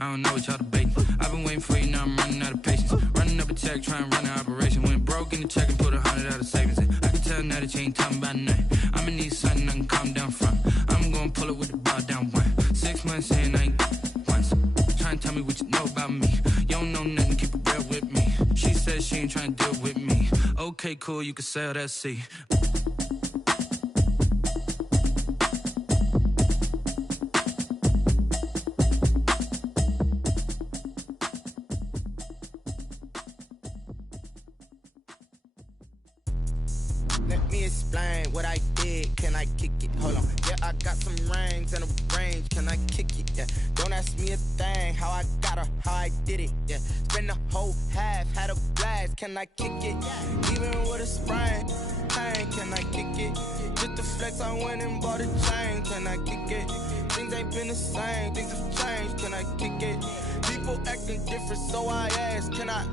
I don't know what y'all debating. I've been waiting for you, now I'm running out of patience. Running up a check, trying to run an operation. Went broke in the check and put 100 out of savings in. I can tell now that you ain't talking about nothing. I'ma need something I can calm down from. I'm gonna pull it with the bar down one. 6 months saying I ain't once. Trying to tell me what you know about me. You don't know nothing, keep it real with me. She said she ain't trying to deal with me. Okay, cool, you can sell that C. Let me explain what I did. Can I kick it? Hold on. Yeah, I got some rings and a range. Can I kick it? Yeah. Don't ask me a thing. How I got her, how I did it. Yeah. Spend the whole half, had a blast. Can I kick it? Even with a sprain. Pain, can I kick it? Just the flex, I went and bought a chain. Can I kick it? Things ain't been the same. Things have changed. Can I kick it? People acting different, so I ask. Can I?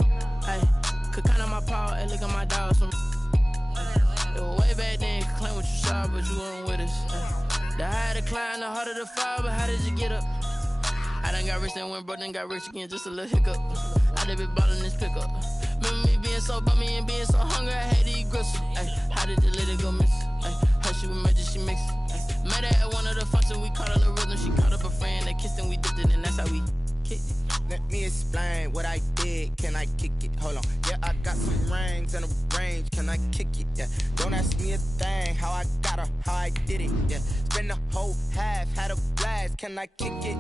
Hey, could count on my power and look at my dogs from. Way back then, you could claim what you saw, but you weren't with us. The higher the climb, the harder the fall, but how did you get up? I done got rich and went broke, then got rich again, just a little hiccup. I done been ballin' this pickup. Remember me being so bummy and being so hungry, I had to eat gristle. How did the lady go miss? How she was magic, she mixed. Met her at one of the functions, we caught her the rhythm. She caught up a friend, they kissed and we dipped it, and that's how we kicked it. Let me explain what I did. Can I kick it? Hold on. Yeah, I got some rings and a range. Can I kick it? Yeah. Don't ask me a thing. How I got her, how I did it. Yeah. Spend the whole half, had a blast. Can I kick it?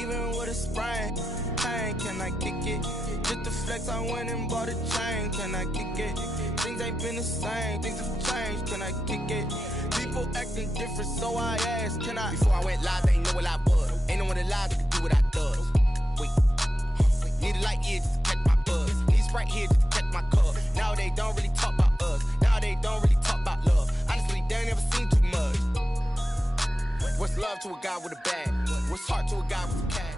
Even with a sprain. Pain, can I kick it? Just the flex, I went and bought a chain. Can I kick it? Things ain't been the same. Things have changed. Can I kick it? People acting different, so I asked. Can I? Before I went live, they ain't know what I was. Ain't no one alive that could do what I does. Wait. Need a light here just to catch my buzz. Need Sprite here just to catch my cup. Now they don't really talk about us. Now they don't really talk about love. Honestly, they ain't never seen too much. What's love to a guy with a bag? What's heart to a guy with a cash?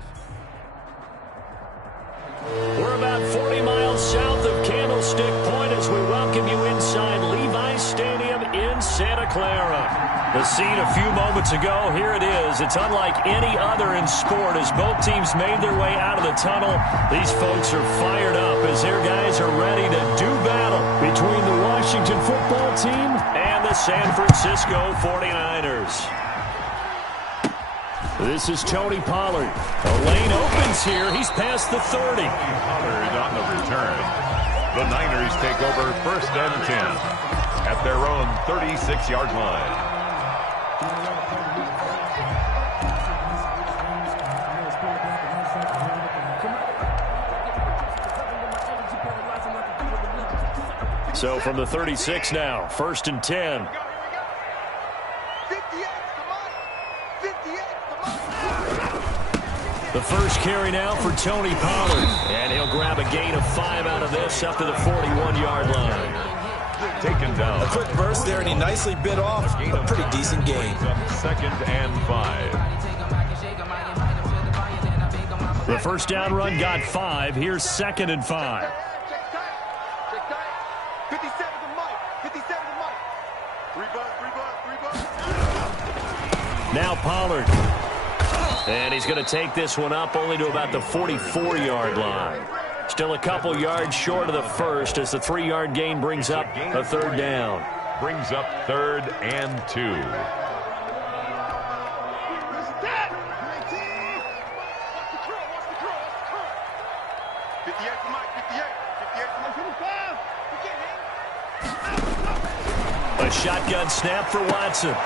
We're about 40 miles south of Candlestick Point as we welcome you inside Levi's Stadium in Santa Clara. The scene a few moments ago, here it is. It's unlike any other in sport as both teams made their way out of the tunnel. These folks are fired up as their guys are ready to do battle between the Washington football team and the San Francisco 49ers. This is Tony Pollard. The lane opens here. He's past the 30. Pollard on the return. The Niners take over 1st and 10 at their own 36-yard line. So from the 36 now, 1st and 10. The first carry now for Tony Pollard. And he'll grab a gain of 5 out of this up to the 41-yard line. Taken down. A quick burst there, and he nicely bit off a pretty decent gain. 2nd and 5. The first down run got 5. Here's 2nd and 5. Now Pollard. And he's going to take this one up only to about the 44-yard line. Still a couple yards short of the first as the 3-yard gain brings up a 3rd down. Brings up 3rd and 2. A shotgun snap for Watson.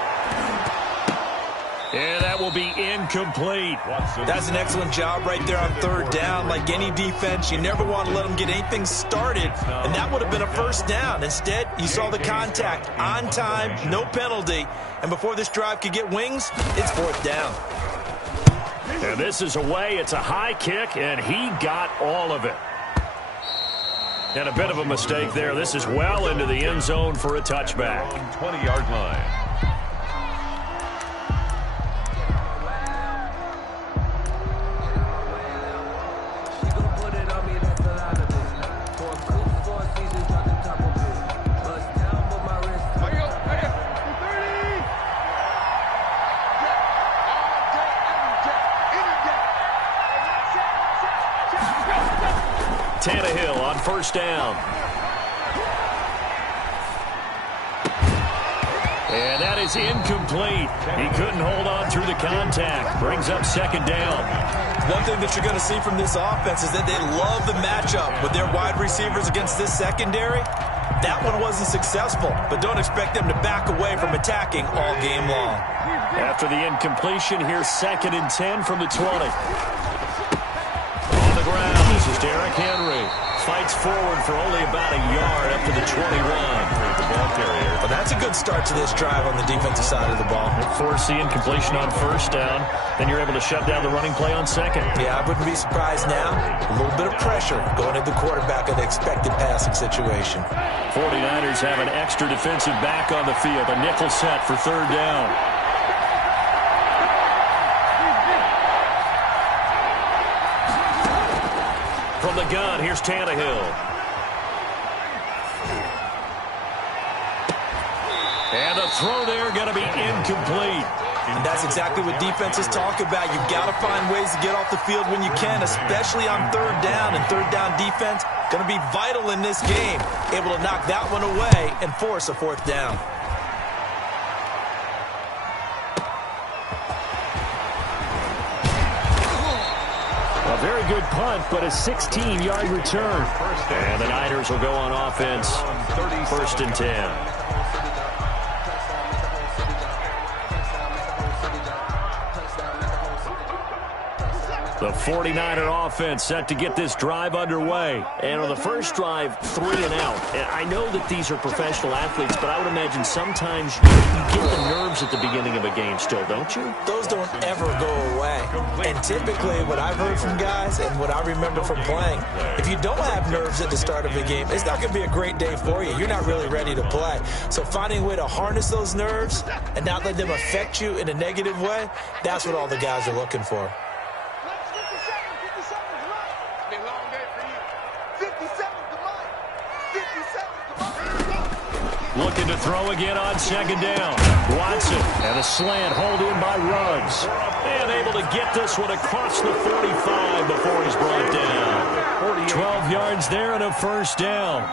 And that will be incomplete. That's an excellent job right there on 3rd down. Like any defense, you never want to let them get anything started, and that would have been a 1st down. Instead, you saw the contact on time, no penalty, and before this drive could get wings, it's 4th down. And this is away. It's a high kick, and he got all of it. And a bit of a mistake there. This is well into the end zone for a touchback. 20-yard line. Tannehill on first down. And that is incomplete. He couldn't hold on through the contact. Brings up second down. One thing that you're going to see from this offense is that they love the matchup with their wide receivers against this secondary. That one wasn't successful, but don't expect them to back away from attacking all game long. After the incompletion, here's 2nd and 10 from the 20. On the ground, this is Derrick Henry. Fights forward for only about a yard up to the 21. The ball carrier. Well, that's a good start to this drive on the defensive side of the ball. Force the incompletion on first down. Then you're able to shut down the running play on second. Yeah, I wouldn't be surprised now. A little bit of pressure going at the quarterback in the expected passing situation. 49ers have an extra defensive back on the field. A nickel set for third down. From the gun, here's Tannehill. And the throw there going to be incomplete. And that's exactly what defenses talk about. You've got to find ways to get off the field when you can, especially on third down. And third down defense going to be vital in this game. Able to knock that one away and force a fourth down. A very good punt, but a 16-yard return. And the Niners will go on offense. 1st and 10. The 49er offense set to get this drive underway. And on the first drive, 3 and out. And I know that these are professional athletes, but I would imagine sometimes you get the nerves at the beginning of a game still, don't you? Those don't ever go away. And typically what I've heard from guys and what I remember from playing, if you don't have nerves at the start of a game, it's not going to be a great day for you. You're not really ready to play. So finding a way to harness those nerves and not let them affect you in a negative way, that's what all the guys are looking for. Looking to throw again on second down. Watson and a slant hauled in by Ruggs. And able to get this one across the 45 before he's brought down. 12 yards there and a first down.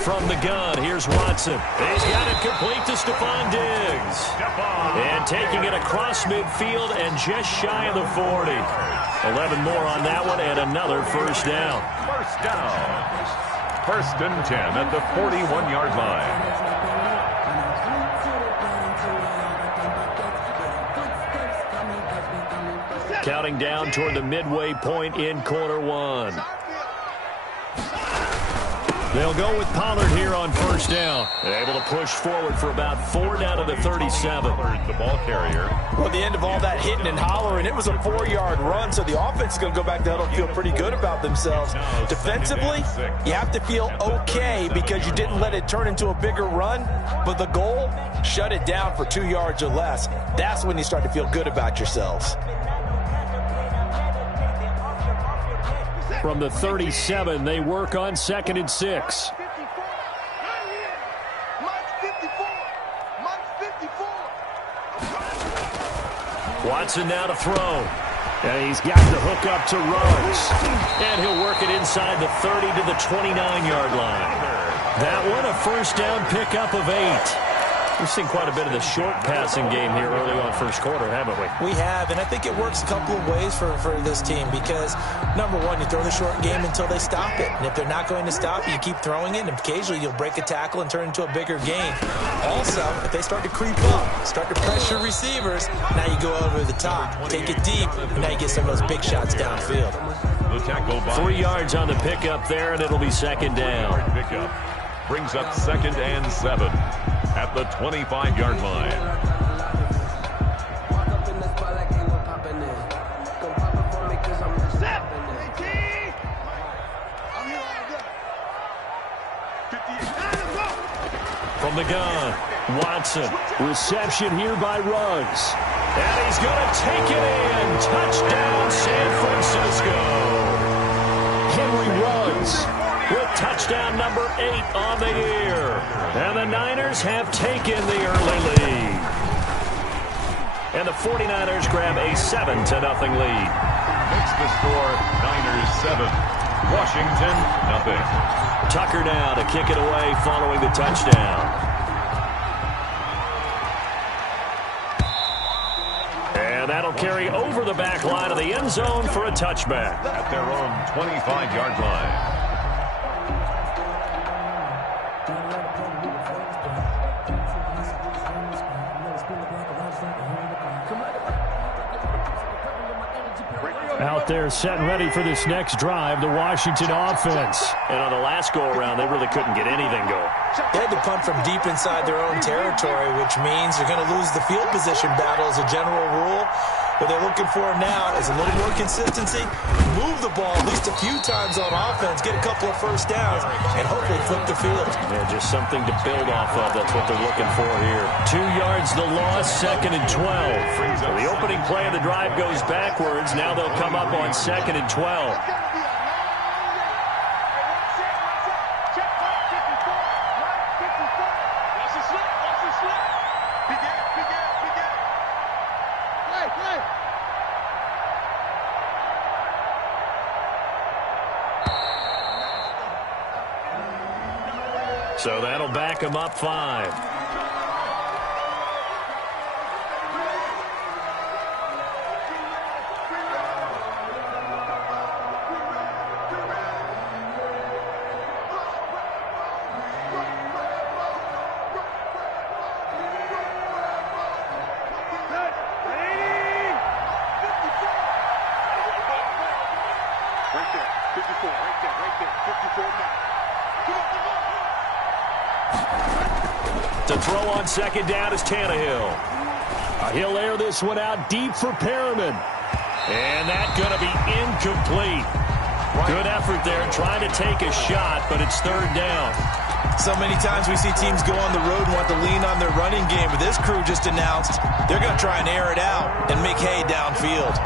From the gun, here's Watson. He's got it complete to Stephon Diggs. And taking it across midfield and just shy of the 40. 11 more on that one and another first down. First down. 1st and 10 at the 41-yard line. Counting down toward the midway point in quarter 1. They'll go with Pollard here on first down. They're able to push forward for about 4 down to the 37. The ball carrier. Well, at the end of all that hitting and hollering, it was a 4-yard run, so the offense is going to go back to huddle and feel pretty good about themselves. Defensively, you have to feel okay because you didn't let it turn into a bigger run, but the goal, shut it down for 2 yards or less. That's when you start to feel good about yourselves. From the 37, they work on 2nd and 6. Watson now to throw. And he's got the hook up to Ruggs. And he'll work it inside the 30 to the 29-yard line. That one, a first down pickup of 8. We've seen quite a bit of the short passing game here early on first quarter, haven't we? We have, and I think it works a couple of ways for this team because, number one, you throw the short game until they stop it. And if they're not going to stop it, you keep throwing it, and occasionally you'll break a tackle and turn into a bigger gain. Also, if they start to creep up, start to pressure receivers, now you go over the top, take it deep, and now you get some of those big shots downfield. 3 yards on the pickup there, and it'll be second down. Pickup brings up 2nd and 7 at the 25-yard line. From the gun, Watson. Reception here by Ruggs. And he's going to take it in. Touchdown, San Francisco. Henry runs with touchdown number 8 on the year. And the Niners have taken the early lead. And the 49ers grab a 7-0 lead. Makes the score Niners 7, Washington 0. Tucker now to kick it away following the touchdown. And that'll carry over the back line of the end zone for a touchback. At their own 25-yard line. Out there set and ready for this next drive, the Washington offense. And on the last go-around, they really couldn't get anything going. They had to punt from deep inside their own territory, which means they're going to lose the field position battle as a general rule. What they're looking for now is a little more consistency, move the ball at least a few times on offense, get a couple of first downs, and hopefully flip the field. Yeah, just something to build off of. That's what they're looking for here. 2 yards the loss, 2nd and 12. So the opening play of the drive goes backwards. Now they'll come up on 2nd and 12. So that'll back him up 5. To throw on 2nd down is Tannehill. He'll air this one out deep for Perriman. And that's going to be incomplete. Good effort there trying to take a shot, but it's 3rd down. So many times we see teams go on the road and want to lean on their running game, but this crew just announced they're going to try and air it out and make hay downfield.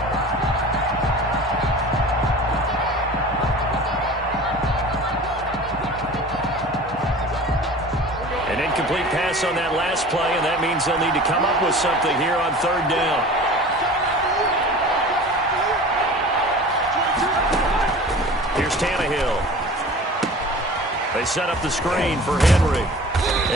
Complete pass on that last play, and that means they'll need to come up with something here on 3rd down. Here's Tannehill. They set up the screen for Henry.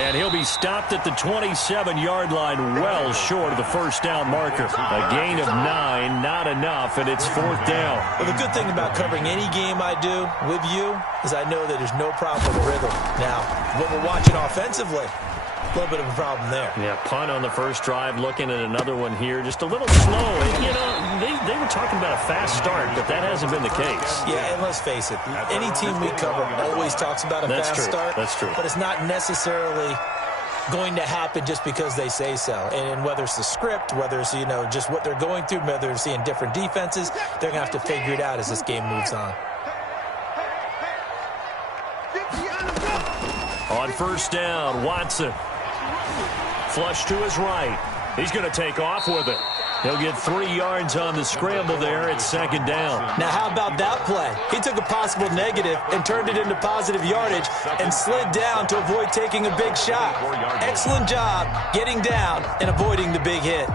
And he'll be stopped at the 27-yard line, well short of the first down marker. A gain of 9, not enough, and it's 4th down. Well, the good thing about covering any game I do with you is I know that there's no problem with rhythm. Now, what we're watching offensively, a little bit of a problem there. Yeah, punt on the first drive, looking at another one here, just a little slow. And, you know, they were talking about a fast start, but that hasn't been the case. Yeah, and let's face it, any team we cover always talks about a fast start. That's true. But it's not necessarily going to happen just because they say so. And whether it's the script, whether it's, you know, just what they're going through, whether they're seeing different defenses, they're going to have to figure it out as this game moves on. On 1st down, Watson. Flush to his right. He's going to take off with it. He'll get 3 yards on the scramble there at 2nd down. Now, how about that play? He took a possible negative and turned it into positive yardage and slid down to avoid taking a big shot. Excellent job getting down and avoiding the big hit.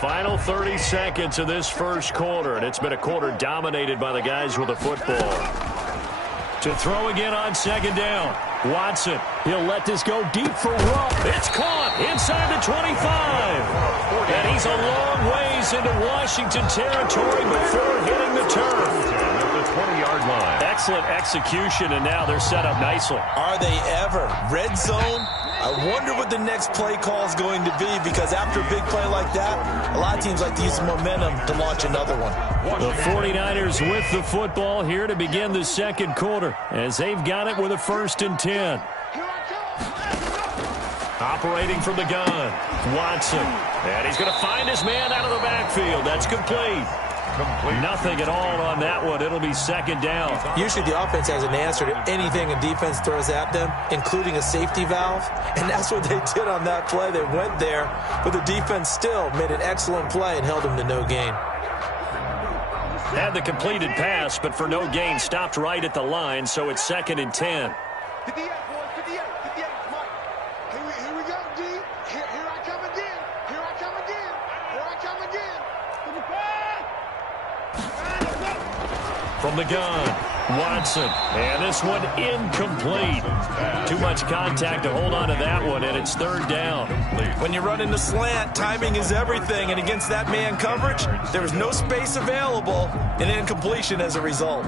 Final 30 seconds of this first quarter, and it's been a quarter dominated by the guys with the football. To throw again on 2nd down. Watson, he'll let this go deep for Rupp. It's caught inside the 25. And he's a long ways into Washington territory before hitting the turf. At the 20-yard line. Excellent execution, and now they're set up nicely. Are they ever? Red zone? I wonder what the next play call is going to be, because after a big play like that, a lot of teams like to use the momentum to launch another one. The 49ers with the football here to begin the second quarter, as they've got it with a 1st and 10. Operating from the gun, Watson. And he's going to find his man out of the backfield. That's complete. Incomplete. Nothing at all on that one. It'll be second down. Usually the offense has an answer to anything a defense throws at them, including a safety valve. And that's what they did on that play. They went there, but the defense still made an excellent play and held them to no gain. Had the completed pass, but for no gain, stopped right at the line, so it's second and 10. 58, boys, 58, 58, Mike. Here we go, D. Here I come again. Here I come again. Here I come again. From the gun, Watson. And this one incomplete. Too much contact to hold on to that one, and it's third down. When you run into slant, timing is everything, and against that man coverage, there was no space available, and incompletion as a result.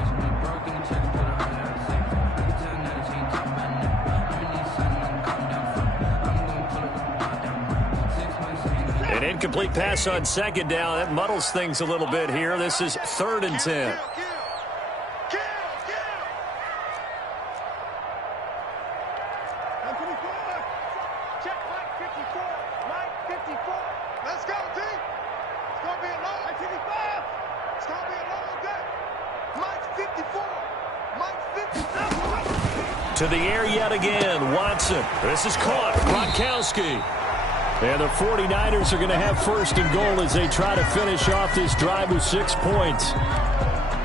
An incomplete pass on second down. That muddles things a little bit here. This is third and 10. To the air yet again, Watson. This is caught. Gronkowski. And the 49ers are going to have first and goal as they try to finish off this drive with 6 points.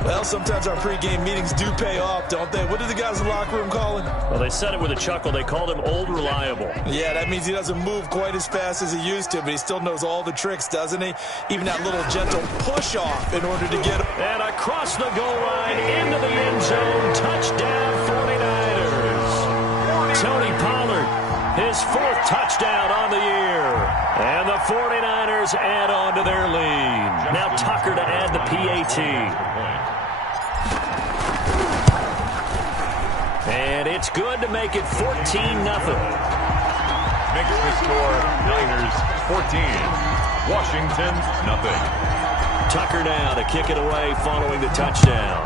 Well, sometimes our pregame meetings do pay off, don't they? What did the guys in the locker room call him? Well, they said it with a chuckle. They called him Old Reliable. Yeah, that means he doesn't move quite as fast as he used to, but he still knows all the tricks, doesn't he? Even that little gentle push-off in order to get him. And across the goal line, into the end zone. Touchdown, 49ers. Tony Pollard, his 4th touchdown on the year. And the 49ers add on to their lead. Now Tucker to add the PAT. And it's good to make it 14-0. Makes the score Niners 14, Washington nothing. Tucker now to kick it away following the touchdown.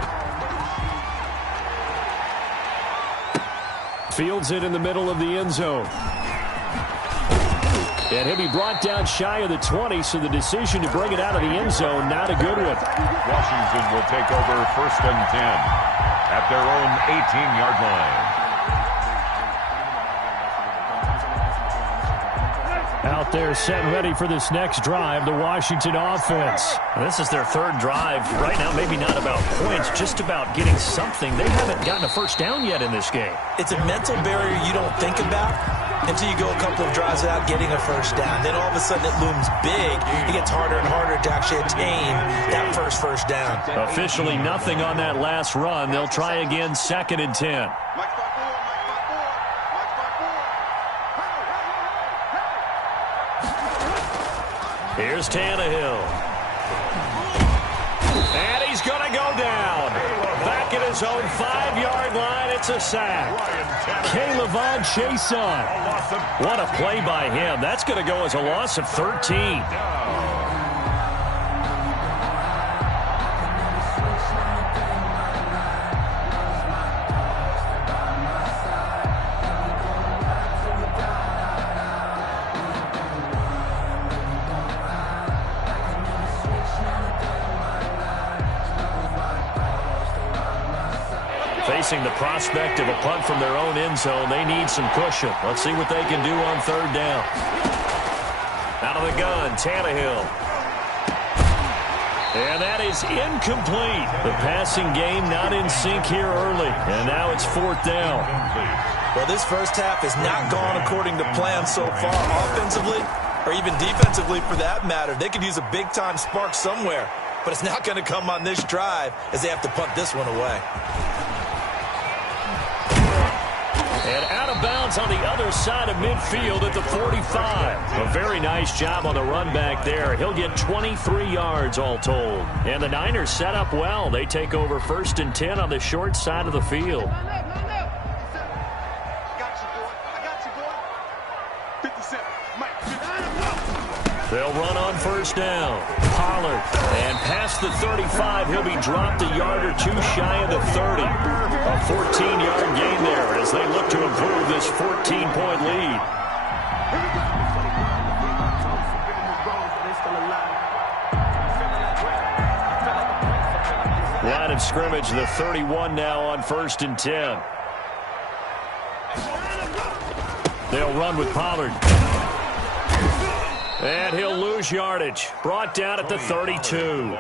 Fields it in the middle of the end zone. And he'll be brought down shy of the 20, so the decision to bring it out of the end zone, not a good one. Washington will take over first and 10 at their own 18-yard line. Out there set and ready for this next drive, the Washington offense. This is their 3rd drive. Right now, maybe not about points, just about getting something. They haven't gotten a first down yet in this game. It's a mental barrier you don't think about until you go a couple of drives without getting a first down. Then all of a sudden it looms big. It gets harder and harder to actually attain that first down. Officially nothing on that last run. They'll try again, second and 10. Here's Tannehill. And he's going to go down. Back at his own 5-yard line, it's a sack. K'Lavon Chaisson. What a play by him. That's going to go as a loss of 13. Facing the prospect of a punt from their own end zone, they need some cushion. Let's see what they can do on 3rd down. Out of the gun, Tannehill. And that is incomplete. The passing game not in sync here early. And now it's 4th down. Well, this first half has not gone according to plan so far offensively, or even defensively for that matter. They could use a big-time spark somewhere, but it's not going to come on this drive as they have to punt this one away. And out of bounds on the other side of midfield at the 45. A very nice job on the run back there. He'll get 23 yards all told. And the Niners set up well. They take over first and 10 on the short side of the field. They'll run on first down. Pollard. And past the 35, he'll be dropped a yard or two shy of the 30. A 14-yard gain there as they look to improve this 14-point lead. of scrimmage, the 31 now on 1st and 10. They'll run with Pollard. And he'll lose yardage. Brought down at the 32.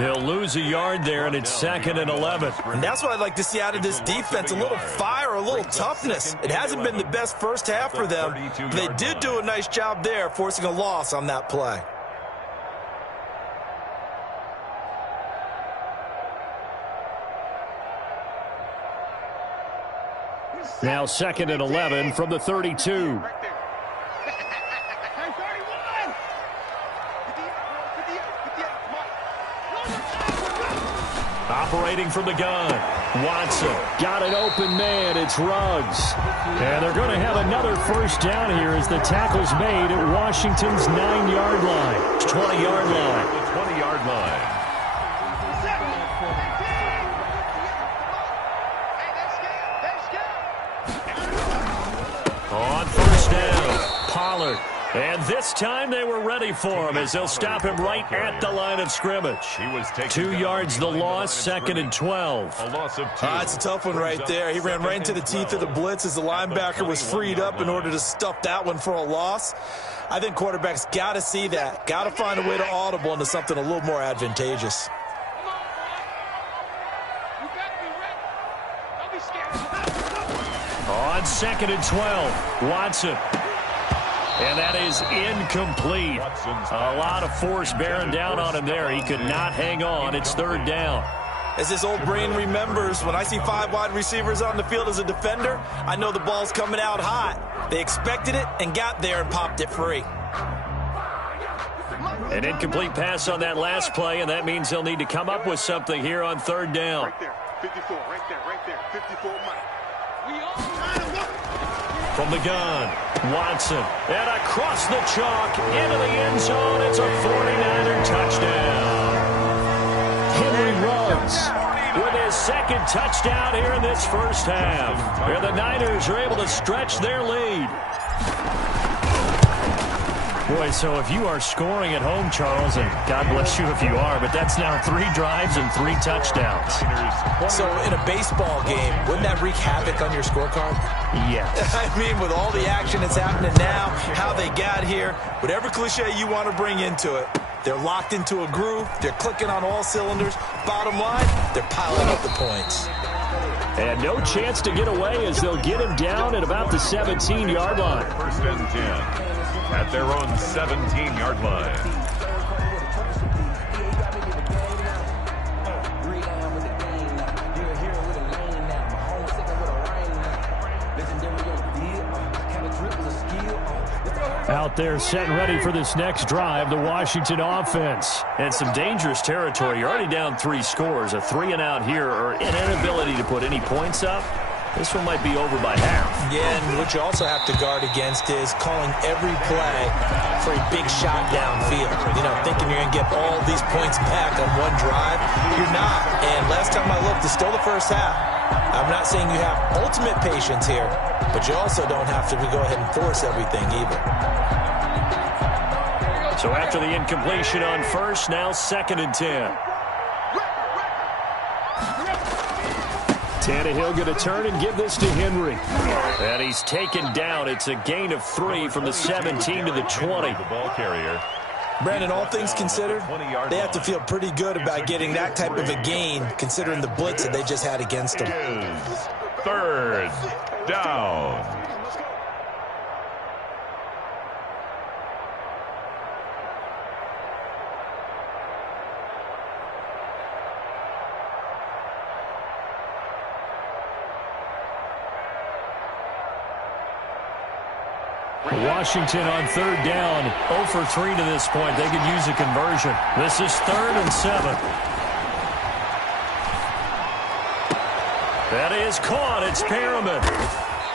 He'll lose a yard there, and it's 2nd and 11. And that's what I'd like to see out of this defense, a little fire, a little toughness. It hasn't been the best first half for them, but they did do a nice job there, forcing a loss on that play. Now 2nd and 11 from the 32. Operating from the gun. Watson got an open man. It's Ruggs. And they're going to have another first down here as the tackle's made at Washington's 9-yard line. 20-yard line. The 20-yard line. On first down, Pollard. And this time they were ready for him as they'll stop him right at the line of scrimmage. 2 yards the loss, 2nd and 12. A loss of 2. It's a tough one right there. He ran right into the teeth of the blitz as the linebacker was freed up in order to stuff that one for a loss. I think quarterbacks got to see that. Got to find a way to audible into something a little more advantageous. On 2nd and 12, Watson. And that is incomplete. A lot of force bearing down on him there. He could not hang on. It's 3rd down. As his old brain remembers, when I see 5 wide receivers on the field as a defender, I know the ball's coming out hot. They expected it and got there and popped it free. An incomplete pass on that last play, and that means they'll need to come up with something here on 3rd down. Right there, 54, right there, 54, Mike. From the gun, Watson. And across the chalk, into the end zone. It's a 49er touchdown. Henry Ruggs with his 2nd touchdown here in this first half. Where the Niners are able to stretch their lead. Boy, so if you are scoring at home, Charles, and God bless you if you are, but that's now 3 drives and 3 touchdowns. So in a baseball game, wouldn't that wreak havoc on your scorecard? Yes. I mean, with all the action that's happening now, how they got here, whatever cliche you want to bring into it, they're locked into a groove, they're clicking on all cylinders. Bottom line, they're piling up the points. And no chance to get away as they'll get him down at about the 17-yard line. 1st and 10 at their own 17-yard line. Out there set and ready for this next drive, the Washington offense. And some dangerous territory. You're already down 3 scores. A 3-and-out here or an inability to put any points up. This one might be over by half. Yeah, and what you also have to guard against is calling every play for a big shot downfield. You know, thinking you're going to get all these points back on one drive. You're not. And last time I looked, it's still the first half. I'm not saying you have ultimate patience here, but you also don't have to go ahead and force everything either. So after the incompletion on first, now 2nd and 10. Tannehill going to turn and give this to Henry. And he's taken down. It's a gain of 3 from the 17 to the 20. The ball carrier. Brandon, all things considered, they have to feel pretty good about getting that type of a gain, considering the blitz that they just had against them. It is 3rd down. Washington on 3rd down, 0 for 3 to this point. They could use a conversion. This is 3rd and 7. That is caught. It's Perriman.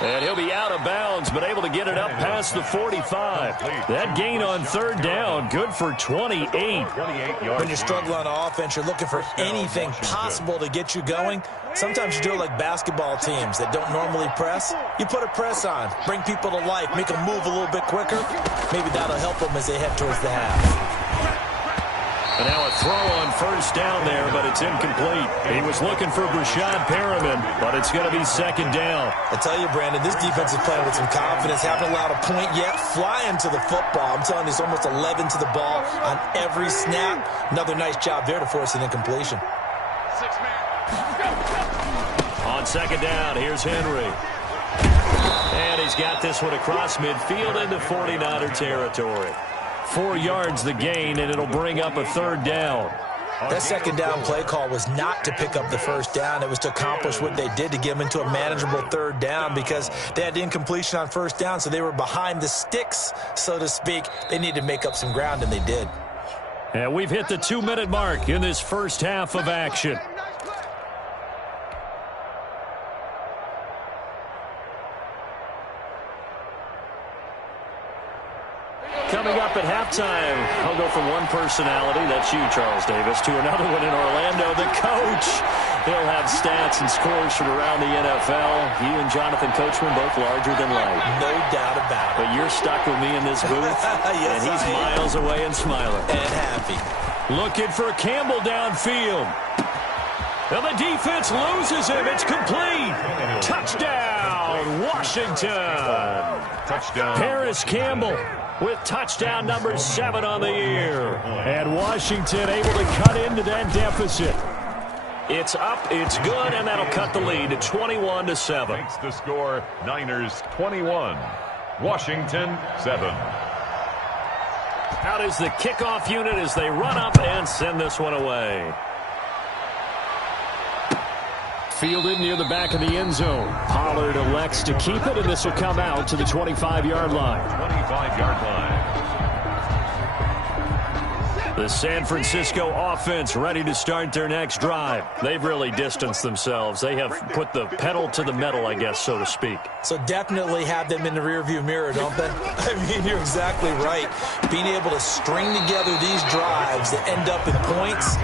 And he'll be out of bounds, but able to get it up past the 45. That gain on 3rd down, good for 28. When you're struggling on offense, you're looking for anything possible to get you going. Sometimes you do it like basketball teams that don't normally press. You put a press on, bring people to life, make them move a little bit quicker. Maybe that'll help them as they head towards the half. And now a throw on first down there, but it's incomplete. He was looking for Brashad Perriman, but it's going to be second down. I tell you, Brandon, this defense is playing with some confidence. Haven't allowed a point yet. Flying to the football. I'm telling you, it's almost 11 to the ball on every snap. Another nice job there to force an incompletion. On second down, here's Henry. And he's got this one across midfield into 49er territory. 4 yards the gain, and it'll bring up a third down. That second down play call was not to pick up the first down. It was to accomplish what they did, to get them into a manageable third down, because they had incompletion on first down, so they were behind the sticks, so to speak. They needed to make up some ground, and they did. And we've hit the 2-minute mark in this first half of action. Coming up at halftime, I'll go from one personality, that's you, Charles Davis, to another one in Orlando, the coach. He'll have stats and scores from around the NFL. You and Jonathan Coachman, both larger than life. No doubt about it. But you're stuck with me in this booth, yes, and he's miles away and smiling. And happy. Looking for Campbell downfield. And the defense loses him. It's complete. Touchdown, Washington. Touchdown. Paris Campbell with touchdown number 7 on the year. And Washington able to cut into that deficit. It's up, it's good, and that'll cut the lead to 21-7. Makes the score Niners 21, Washington 7. Out is the kickoff unit as they run up and send this one away. Fielded near the back of the end zone. Pollard elects to keep it, and this will come out to the 25-yard line. 25-yard line. The San Francisco offense ready to start their next drive. They've really distanced themselves. They have put the pedal to the metal, I guess, so to speak. So definitely have them in the rearview mirror, don't they? I mean, you're exactly right. Being able to string together these drives that end up in points,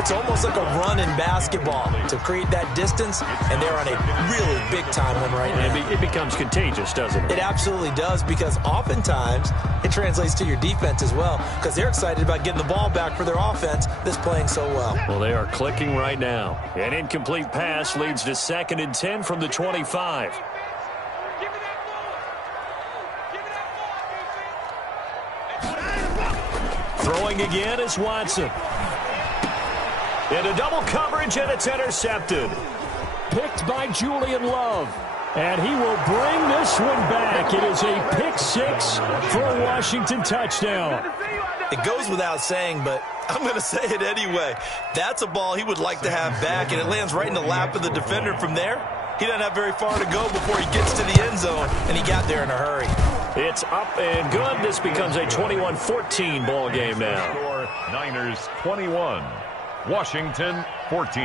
it's almost like a run in basketball to create that distance, and they're on a really big-time one right now. It becomes contagious, doesn't it? It absolutely does, because oftentimes it translates to your defense as well, because they're excited about getting the ball back for their offense that's playing so well. Well, they are clicking right now. An incomplete pass leads to 2nd and 10 from the 25. Throwing again is Watson. Into double coverage, and it's intercepted. Picked by Julian Love. And he will bring this one back. It is a pick 6 for a Washington touchdown. It goes without saying, but I'm going to say it anyway. That's a ball he would like to have back, and it lands right in the lap of the defender from there. He doesn't have very far to go before he gets to the end zone, and he got there in a hurry. It's up and good. This becomes a 21-14 ball game now. Score Niners 21, Washington 14.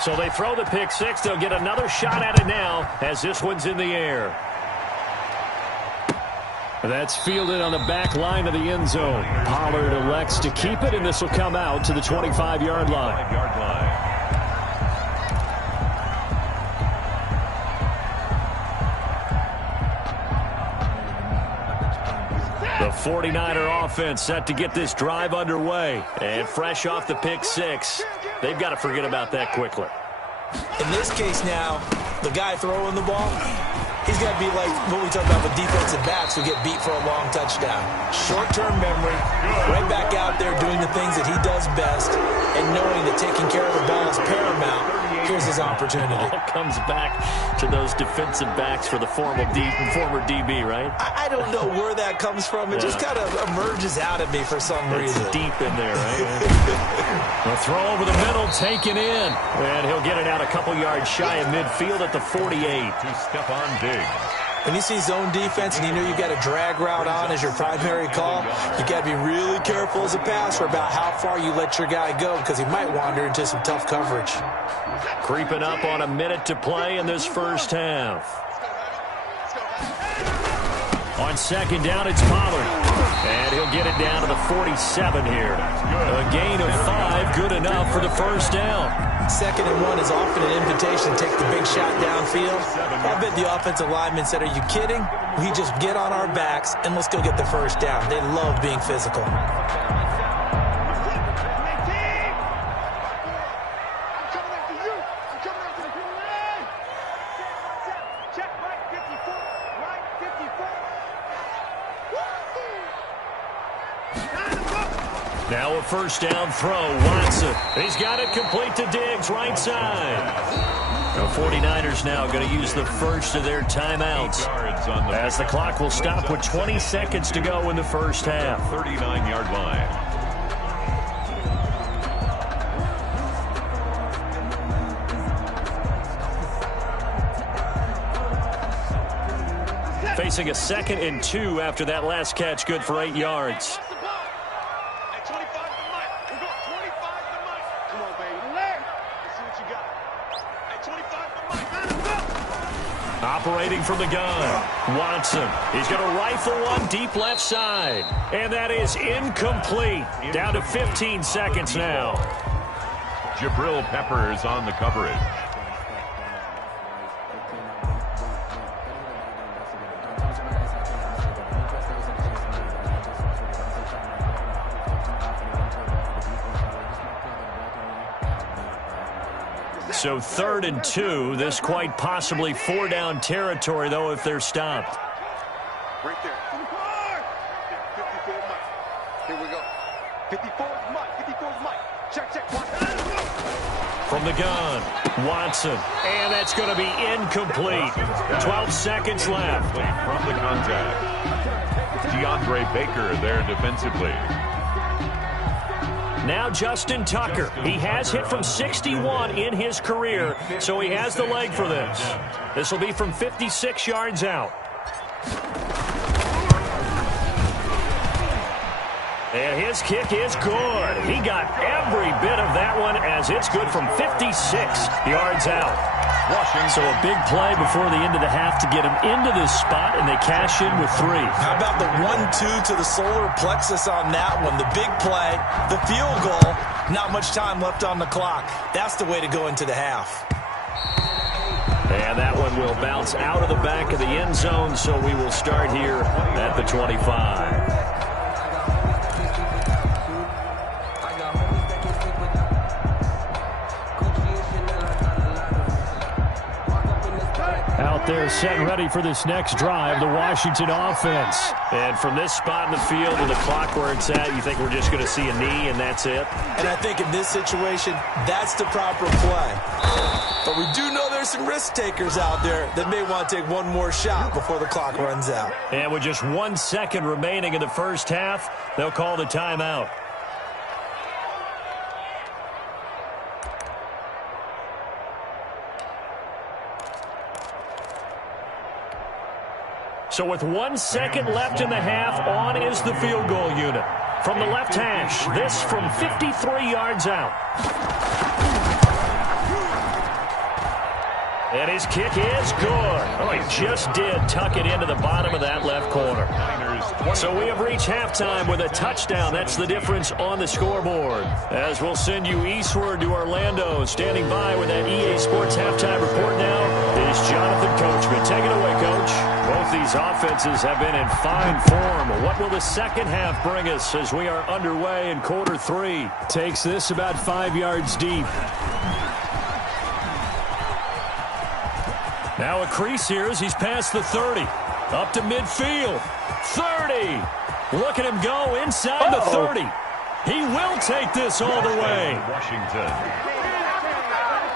So they throw the pick 6. They'll get another shot at it now as this one's in the air. That's fielded on the back line of the end zone. Pollard elects to keep it, and this will come out to the 25-yard line. 5-yard line. The 49er offense set to get this drive underway. And fresh off the pick 6, they've got to forget about that quickly. In this case now, the guy throwing the ball, he's got to be like what we talk about with defensive backs who get beat for a long touchdown. Short-term memory, right back out there doing the things that he does best, and knowing that taking care of the ball is paramount. Here's his opportunity. It all comes back to those defensive backs for the former DB, right? I don't know where that comes from. It just kind of emerges out of me for some reason. It's deep in there, right? The throw over the middle, taken in. And he'll get it out a couple yards shy of midfield at the 48. To Stephon Diggs. When you see zone defense and you know you've got a drag route on as your primary call, you've got to be really careful as a passer about how far you let your guy go, because he might wander into some tough coverage. Creeping up on a minute to play in this first half. On second down, it's Pollard. And he'll get it down to the 47 here. A gain of 5, good enough for the first down. 2nd and 1 is often an invitation to take the big shot downfield. I bet the offensive lineman said, are you kidding? We just get on our backs and let's go get the first down. They love being physical. Now a first down throw. Watson. He's got it complete to Diggs, right side. The 49ers now going to use the first of their timeouts as the clock will stop with 20 seconds to go in the first half. 39-yard line. Facing a 2nd and 2 after that last catch, good for 8 yards. Operating from the gun, Watson. He's going to rifle one deep left side. And that is incomplete. Down to 15 seconds now. Jabril Peppers on the coverage. So 3rd and 2. This quite possibly 4-down territory, though, if they're stopped. Right there. 54 Mike. Here we go. 54 Mike. 54 Mike. Check, check. From the gun, Watson. And that's going to be incomplete. 12 seconds left. From the contact. DeAndre Baker there defensively. Now Justin Tucker. He has hit from 61 in his career, so he has the leg for this. This will be from 56 yards out. And his kick is good. He got every bit of that one as it's good from 56 yards out. So a big play before the end of the half to get him into this spot, and they cash in with 3. How about the 1-2 to the solar plexus on that one? The big play, the field goal, not much time left on the clock. That's the way to go into the half. And that one will bounce out of the back of the end zone, so we will start here at the 25. Out there set and ready for this next drive, the Washington offense. And from this spot in the field with the clock where it's at, you think we're just going to see a knee and that's it? And I think in this situation, that's the proper play. But we do know there's some risk takers out there that may want to take one more shot before the clock runs out. And with just 1 second remaining in the first half, they'll call the timeout. So with 1 second left in the half, on is the field goal unit. From the left hash, this from 53 yards out. And his kick is good. Oh, he just did tuck it into the bottom of that left corner. So we have reached halftime with a touchdown. That's the difference on the scoreboard. As we'll send you eastward to Orlando. Standing by with that EA Sports halftime report now is Jonathan Coachman. Take it away, Coach. Both these offenses have been in fine form. What will the second half bring us as we are underway in quarter 3? Takes this about 5 yards deep. Now a crease here as he's past the 30. Up to midfield. 30. Look at him go inside the 30. He will take this all the way. Washington.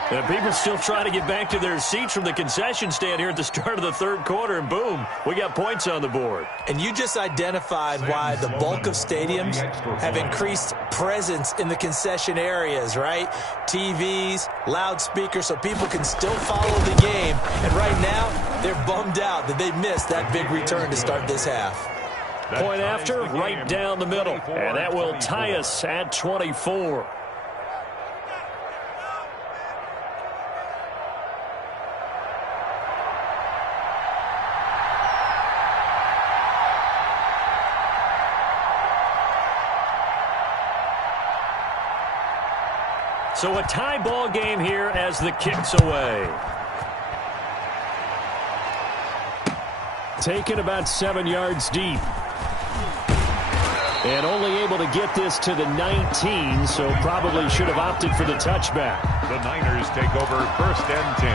And people still trying to get back to their seats from the concession stand here at the start of the third quarter, and boom, we got points on the board. And you just identified why the bulk of stadiums have increased presence in the concession areas, right? TVs, loudspeakers, so people can still follow the game. And right now, they're bummed out that they missed that big return to start this half. Point after, right down the middle. And that will tie us at 24. So a tie ball game here as the kick's away. Taken about 7 yards deep. And only able to get this to the 19, so probably should have opted for the touchback. The Niners take over 1st and 10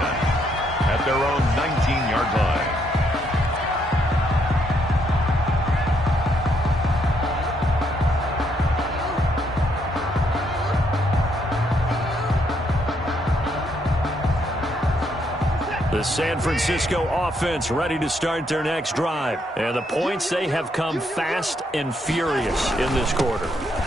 at their own 19-yard line. The San Francisco offense ready to start their next drive. And the points, they have come fast and furious in this quarter.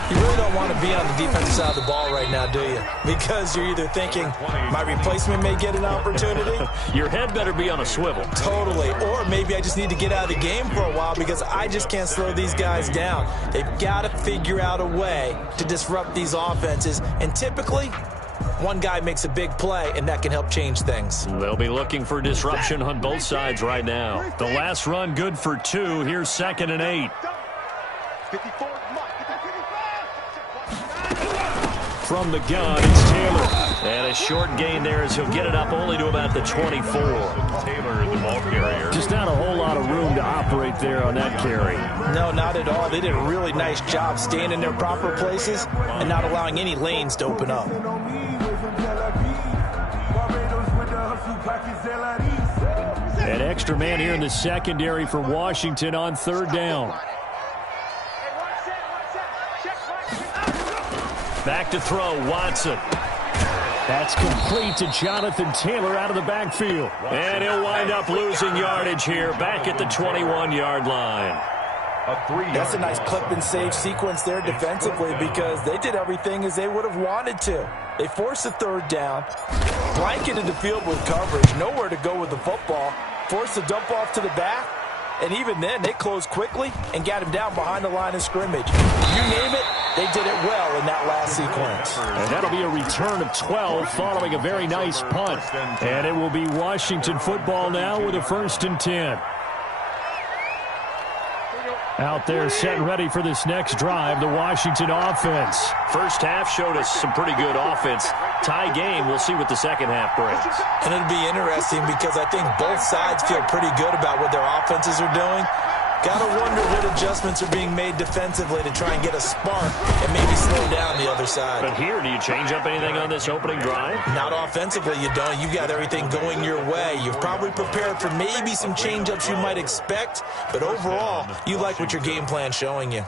You really don't want to be on the defensive side of the ball right now, do you? Because you're either thinking, my replacement may get an opportunity. Your head better be on a swivel. Totally. Or maybe I just need to get out of the game for a while because I just can't slow these guys down. They've got to figure out a way to disrupt these offenses. And typically, one guy makes a big play, and that can help change things. They'll be looking for disruption on both sides right now. The last run good for 2. Here's 2nd and 8. From the gun, it's Taylor. And a short gain there as he'll get it up only to about the 24. Taylor, the ball carrier. Just not a whole lot of room to operate there on that carry. No, not at all. They did a really nice job staying in their proper places and not allowing any lanes to open up. An extra man here in the secondary for Washington on 3rd down. Back to throw, Watson. That's complete to Jonathan Taylor out of the backfield. And he'll wind up losing yardage here back at the 21-yard line. That's a nice clip and save sequence there defensively because they did everything as they would have wanted to. They forced a 3rd down, blanketed the field with coverage, nowhere to go with the football, forced a dump off to the back, and even then they closed quickly and got him down behind the line of scrimmage. You name it, they did it well in that last sequence. And that'll be a return of 12 following a very nice punt. And it will be Washington football now with a 1st and 10. Out there set and ready for this next drive, the Washington offense. First half showed us some pretty good offense. Tie game, we'll see what the second half brings. And it'll be interesting because I think both sides feel pretty good about what their offenses are doing. Got to wonder what adjustments are being made defensively to try and get a spark and maybe slow down the other side. But here, do you change up anything on this opening drive? Not offensively, you don't. You got everything going your way. You've probably prepared for maybe some change-ups you might expect, but overall, you like what your game plan's showing you.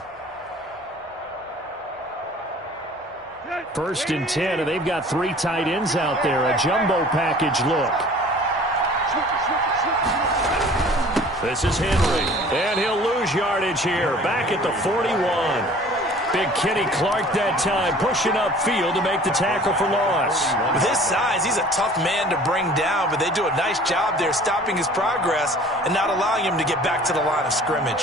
1st and 10, and they've got 3 tight ends out there. A jumbo package look. This is Henry, and he'll lose yardage here, back at the 41. Big Kenny Clark that time, pushing upfield to make the tackle for loss. With his size, he's a tough man to bring down, but they do a nice job there stopping his progress and not allowing him to get back to the line of scrimmage.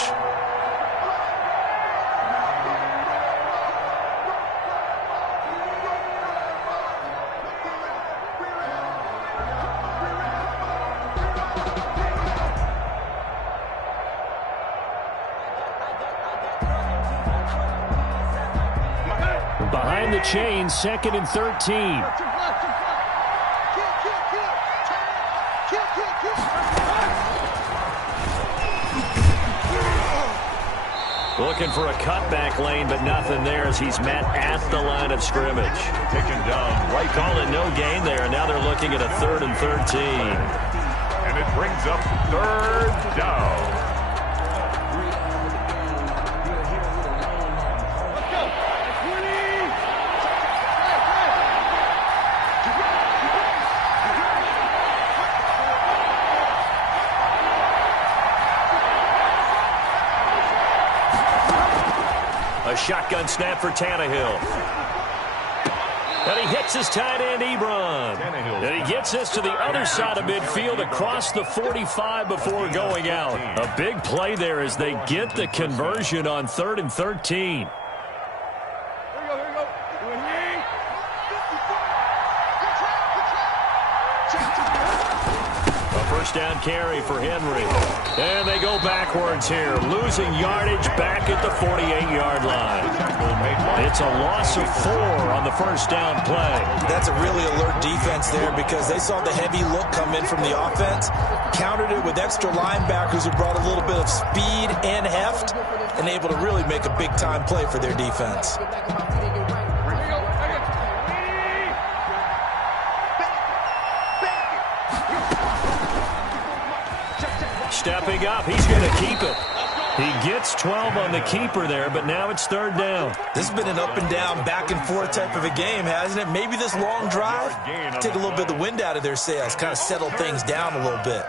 Behind the chain, 2nd and 13. Looking for a cutback lane, but nothing there as he's met at the line of scrimmage. Taken down right. Calling no gain there. Now they're looking at a 3rd and 13. And it brings up 3rd down. A shotgun snap for Tannehill. And he hits his tight end, Ebron. And he gets this to the other side of midfield across the 45 before going out. A big play there as they get the conversion on 3rd and 13. down carry for Henry. And they go backwards here, losing yardage back at the 48-yard line. It's a loss of 4 on the first down play. That's a really alert defense there because they saw the heavy look come in from the offense, countered it with extra linebackers who brought a little bit of speed and heft, and able to really make a big-time play for their defense. Stepping up, he's going to keep it. He gets 12 on the keeper there, but now it's third down. This has been an up-and-down, back-and-forth type of a game, hasn't it? Maybe this long drive, take a little bit of the wind out of their sails, kind of settle things down a little bit.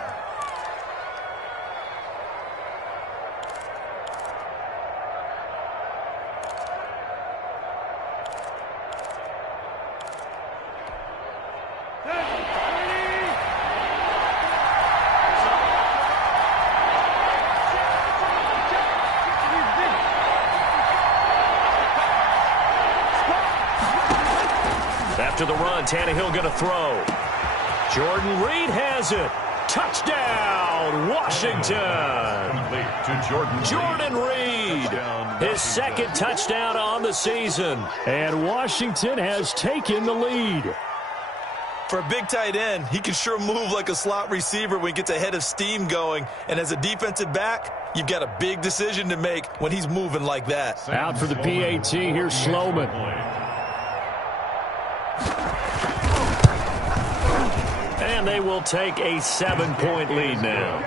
After the run, Tannehill going to throw. Jordan Reed has it. Touchdown, Washington. Jordan Reed, his second touchdown on the season. And Washington has taken the lead. For a big tight end, he can sure move like a slot receiver when he gets a head of steam going. And as a defensive back, you've got a big decision to make when he's moving like that. Out for the PAT, here's Sloman. And they will take a 7-point lead now.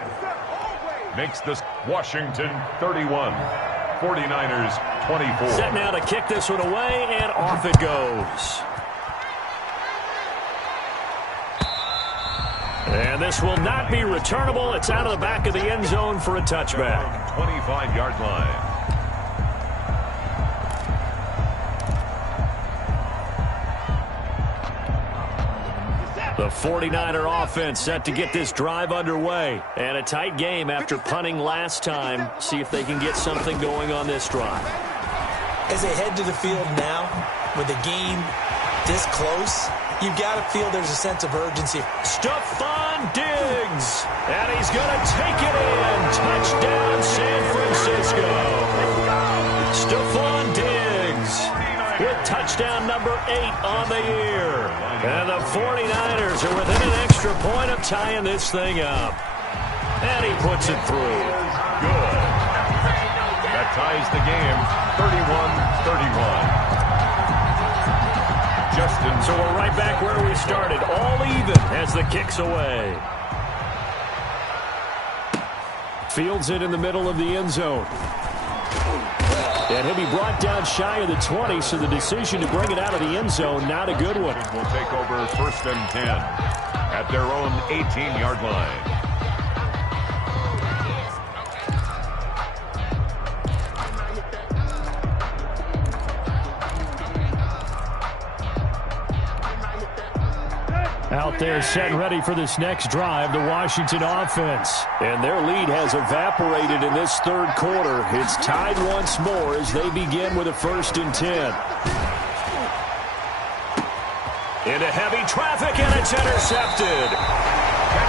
Makes this Washington 31, 49ers 24. Set now to kick this one away, and off it goes. And this will not be returnable. It's out of the back of the end zone for a touchback. 25-yard line. The 49er offense set to get this drive underway. And a tight game after punting last time. See if they can get something going on this drive. As they head to the field now, with the game this close, you've got to feel there's a sense of urgency. Stephon Diggs. And he's going to take it in. Touchdown, San Francisco. Stephon Diggs with touchdown number 8 on the year. And the 49ers are within an extra point of tying this thing up. And he puts it through. Good. That ties the game, 31-31. Justin. So we're right back where we started, all even as the kick's away. Fields it in the middle of the end zone. And he'll be brought down shy of the 20, so the decision to bring it out of the end zone, not a good one. Will take over first and 10 at their own 18-yard line. Out there set and ready for this next drive, the Washington offense. And their lead has evaporated in this third quarter. It's tied once more as they begin with a 1st and 10. Into heavy traffic, and it's intercepted.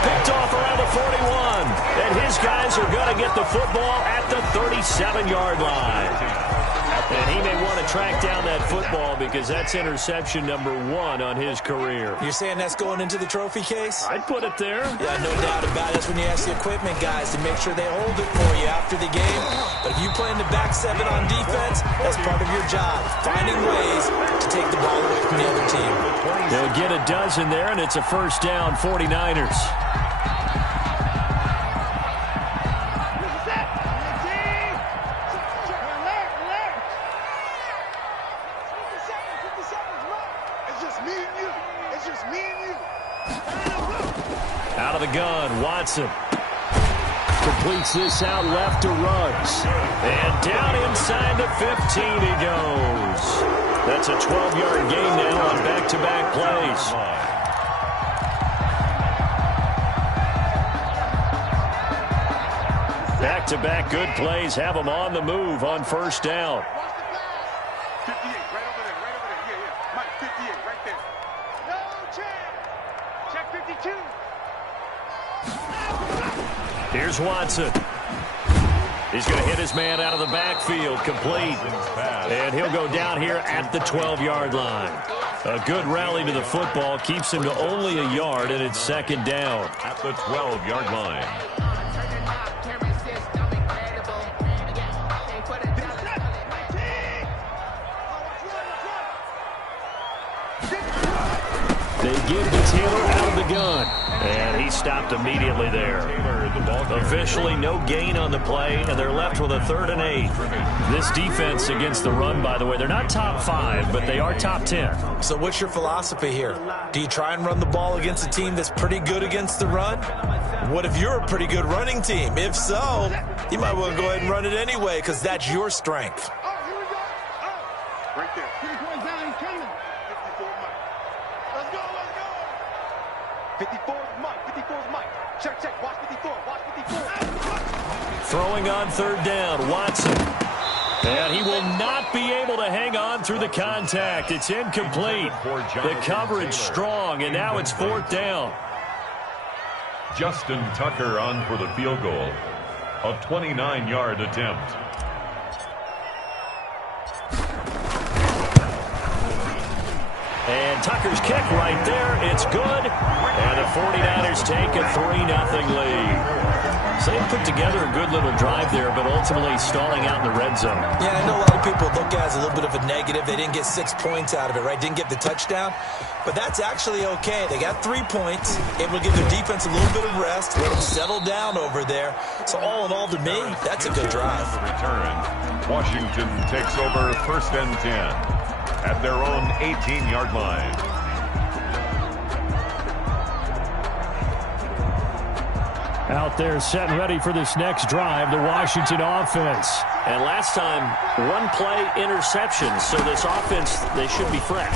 Picked off around the 41. And his guys are going to get the football at the 37-yard line. And he may want to track down that football because that's interception number 1 on his career. You're saying that's going into the trophy case? I'd put it there. Yeah, no doubt about it. That's when you ask the equipment guys to make sure they hold it for you after the game. But if you play in the back 7 on defense, that's part of your job, finding ways to take the ball away from the other team. They'll get a dozen there, and it's a first down, 49ers. Out of the gun, Watson completes this out left to Ruggs. And down inside the 15 he goes. That's a 12-yard gain now on back-to-back plays. Back-to-back good plays have them on the move on first down. 58, right over there, right over there. Yeah. Mike, 58, right there. No check. Check 52. Here's Watson. He's going to hit his man out of the backfield, complete. And he'll go down here at the 12-yard line. A good rally to the football keeps him to only a yard, and it's second down. At the 12-yard line. They give to Taylor out of the gun. And he stopped immediately there. Officially no gain on the play, and they're left with a 3rd and 8. This defense against the run, by the way, they're not top 5, but they are top 10. So what's your philosophy here? Do you try and run the ball against a team that's pretty good against the run? What if you're a pretty good running team? If so, you might want to go ahead and run it anyway because that's your strength. Right there. He's coming. 54 is Mike. 54 is Mike. Check. Watch 54. Watch 54. Throwing on 3rd down, Watson. And he will not be able to hang on through the contact. It's incomplete. The coverage strong, and now it's 4th down. Justin Tucker on for the field goal. A 29-yard attempt. And Tucker's kick right there. It's good. And the 49ers take a 3-0 lead. So they put together a good little drive there, but ultimately stalling out in the red zone. Yeah, I know a lot of people look at it as a little bit of a negative. They didn't get 6 points out of it, right? Didn't get the touchdown. But that's actually okay. They got 3 points. Able to give their defense a little bit of rest, let them settle down over there. So all in all, to me, that's a good drive. Return. Washington takes over 1st and 10 at their own 18-yard line. Out there set and ready for this next drive, the Washington offense. And last time, 1-play interception. So this offense, they should be fresh.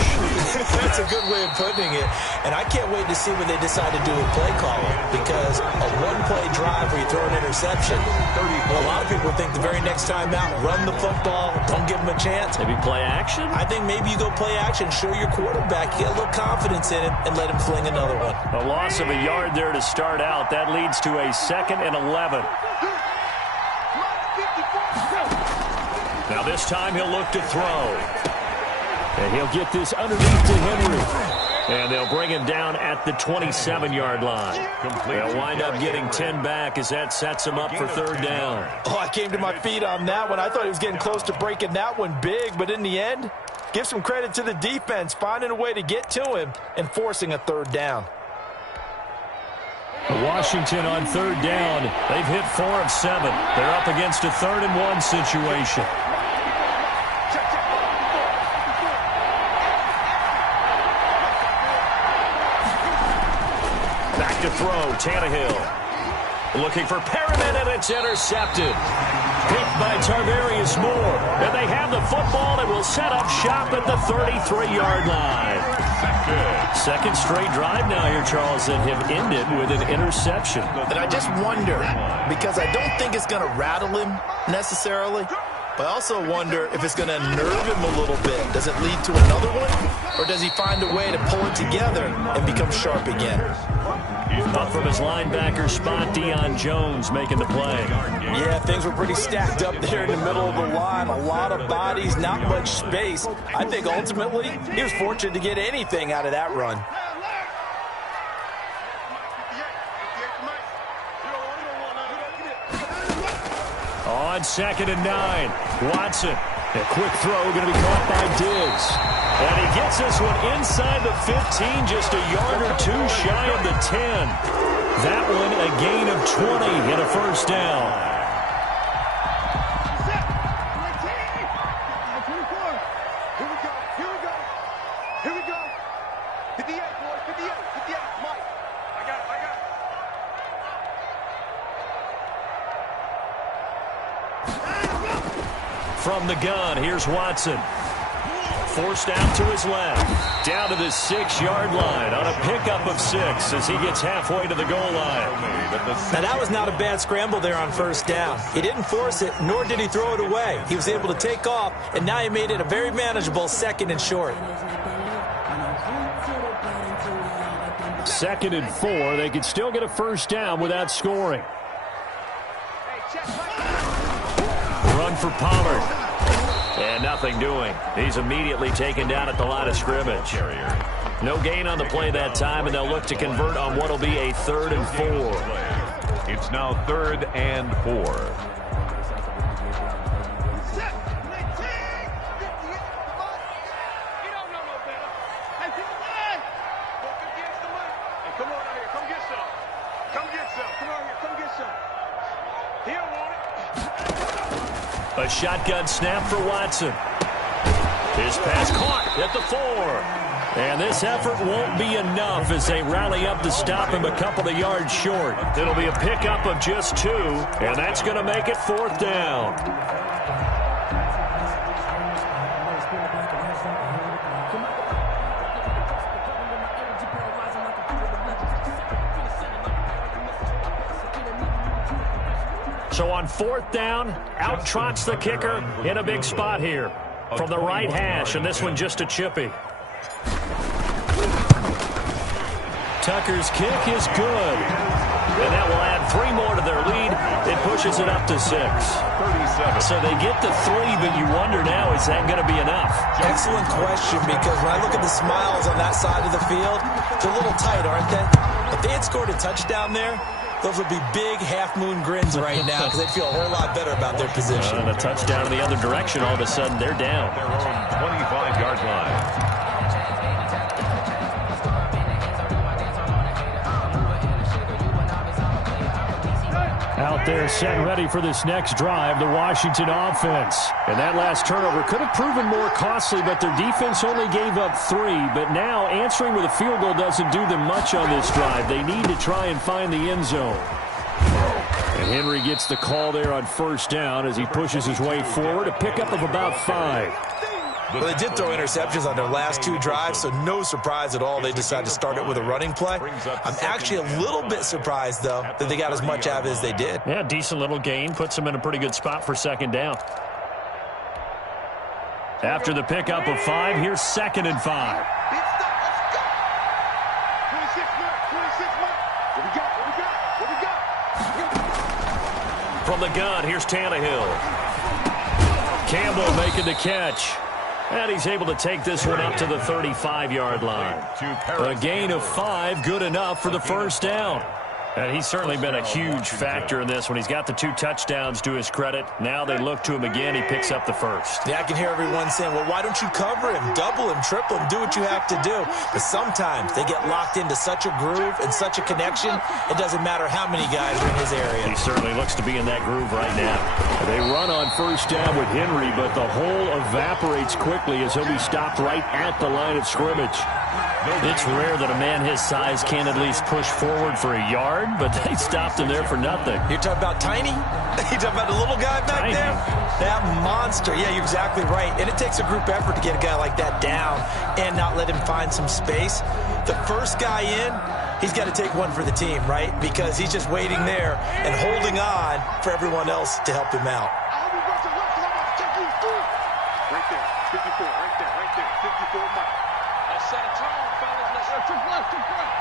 That's a good way of putting it. And I can't wait to see what they decide to do with play calling. Because a 1-play drive where you throw an interception, a lot of people think the very next time out, run the football, don't give them a chance. Maybe play action? I think maybe you go play action, show your quarterback, you get a little confidence in him, and let him fling another one. A loss of a yard there to start out. That leads to a 2nd and 11. Now this time he'll look to throw. And he'll get this underneath to Henry. And they'll bring him down at the 27-yard line. They'll wind up getting 10 back as that sets him up for 3rd down. Oh, I came to my feet on that one. I thought he was getting close to breaking that one big, but in the end, give some credit to the defense, finding a way to get to him and forcing a 3rd down. Washington on 3rd down. They've hit 4 of 7. They're up against a 3rd and 1 situation. Back to throw, Tannehill. Looking for Perriman, and it's intercepted. Picked by Tarvarius Moore. And they have the football and will set up shop at the 33-yard line. Second straight drive now here, Charles, that have ended with an interception. And I just wonder, because I don't think it's going to rattle him necessarily, but I also wonder if it's going to nerve him a little bit. Does it lead to another one, or does he find a way to pull it together and become sharp again? Up from his linebacker spot, Deion Jones making the play. Yeah, things were pretty stacked up there in the middle of the line. A lot of bodies, not much space. I think ultimately he was fortunate to get anything out of that run. On 2nd and 9, Watson. A quick throw going to be caught by Diggs. And he gets this one inside the 15, just a yard or 2 shy of the 10. That one a gain of 20 and a 1st down. Here we go. 58, boys, 58, Mike. I got it. From the gun, here's Watson. Forced out to his left. Down to the 6-yard line on a pickup of 6 as he gets halfway to the goal line. Now, that was not a bad scramble there on 1st down. He didn't force it, nor did he throw it away. He was able to take off, and now he made it a very manageable 2nd and short. 2nd and 4. They could still get a 1st down without scoring. Run for Pollard. And nothing doing. He's immediately taken down at the line of scrimmage. No gain on the play that time, and they'll look to convert on what will be a 3rd and 4. It's now 3rd and 4. A shotgun snap for Watson. His pass caught at the 4. And this effort won't be enough as they rally up to stop him a couple of yards short. It'll be a pickup of just 2, and that's going to make it 4th down. So on 4th down, out trots the kicker in a big spot here from the right hash, and this one just a chippy. Tucker's kick is good, and that will add 3 more to their lead. It pushes it up to 6. 37. So they get to 3, but you wonder now, is that going to be enough? Excellent question, because when I look at the smiles on that side of the field, they're a little tight, aren't they? If they had scored a touchdown there, those would be big half-moon grins right now because they'd feel a whole lot better about their position. And a touchdown in the other direction, all of a sudden they're down. Their own 25-yard line. Out there set and ready for this next drive, the Washington offense. And that last turnover could have proven more costly, but their defense only gave up 3. But now answering with a field goal doesn't do them much on this drive. They need to try and find the end zone. And Henry gets the call there on 1st down as he pushes his way forward, a pickup of about 5. Well, they did throw interceptions on their last 2 drives, so no surprise at all they decided to start it with a running play. I'm actually a little bit surprised, though, that they got as much out of it as they did. Yeah, decent little gain. Puts them in a pretty good spot for 2nd down. After the pickup of 5, here's 2nd and 5. From the gun, here's Tannehill. Campbell making the catch. And he's able to take this one up to the 35-yard line. A gain of 5, good enough for the 1st down. And he's certainly been a huge factor in this when he's got the 2 touchdowns to his credit. Now they look to him again. He picks up the 1st. Yeah, I can hear everyone saying, well, why don't you cover him, double him, triple him, do what you have to do. But sometimes they get locked into such a groove and such a connection, it doesn't matter how many guys are in his area. He certainly looks to be in that groove right now. They run on 1st down with Henry, but the hole evaporates quickly as he'll be stopped right at the line of scrimmage. It's rare that a man his size can at least push forward for a yard, but they stopped him there for nothing. You're talking about tiny? You're talking about the little guy back there? That monster. Yeah, you're exactly right. And it takes a group effort to get a guy like that down and not let him find some space. The first guy in, he's got to take one for the team, right? Because he's just waiting there and holding on for everyone else to help him out. Right there, 54, right there, 54 Mike. Let's set a tone, fellas. Let's set to front. 54 Mike.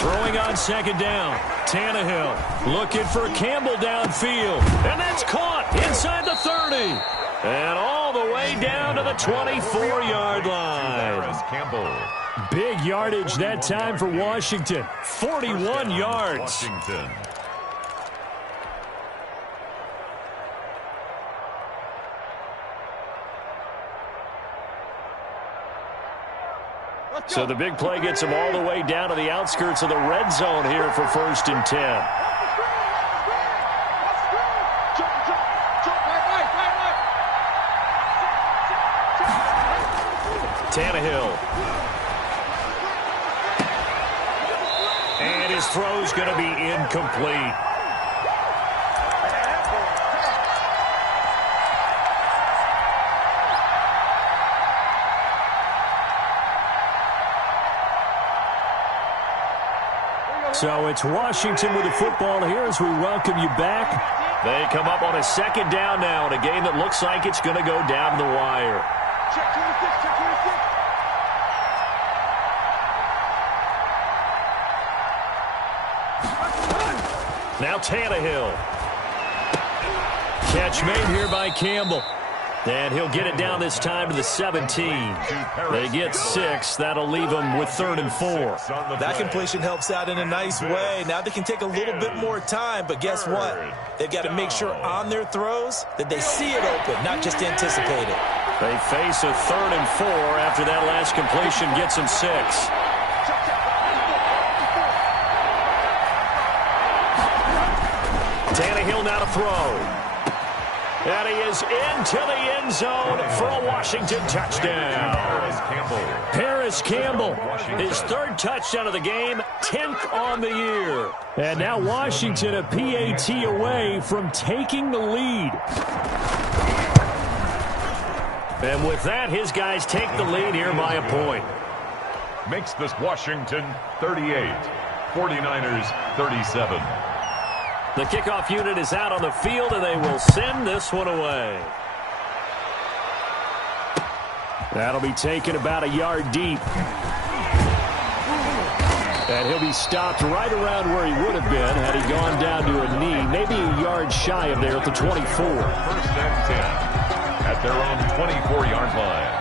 Throwing on 2nd down. Tannehill looking for Campbell downfield. And that's caught inside the 30. And all the way down to the 24-yard line. Campbell. Big yardage that time for Washington. 41 yards. Washington. So the big play gets him all the way down to the outskirts of the red zone here for 1st and 10. Tannehill. And his throw's going to be incomplete. So it's Washington with the football here as we welcome you back. They come up on a 2nd down now in a game that looks like it's going to go down the wire. Check 26, check 26. Now Tannehill. Catch made here by Campbell. And he'll get it down this time to the 17. They get 6. That'll leave them with 3rd and 4. That completion helps out in a nice way. Now they can take a little bit more time, but guess what? They've got to make sure on their throws that they see it open, not just anticipate it. They face a 3rd and 4 after that last completion gets them 6. Tannehill now to throw. And he is into the end zone for a Washington touchdown. Paris Campbell, his 3rd touchdown of the game, 10th on the year. And now Washington a PAT away from taking the lead. And with that, his guys take the lead here by a point. Makes this Washington 38, 49ers 37. The kickoff unit is out on the field, and they will send this one away. That'll be taken about a yard deep. And he'll be stopped right around where he would have been had he gone down to a knee, maybe a yard shy of there at the 24. 1st and 10 at their own 24-yard line.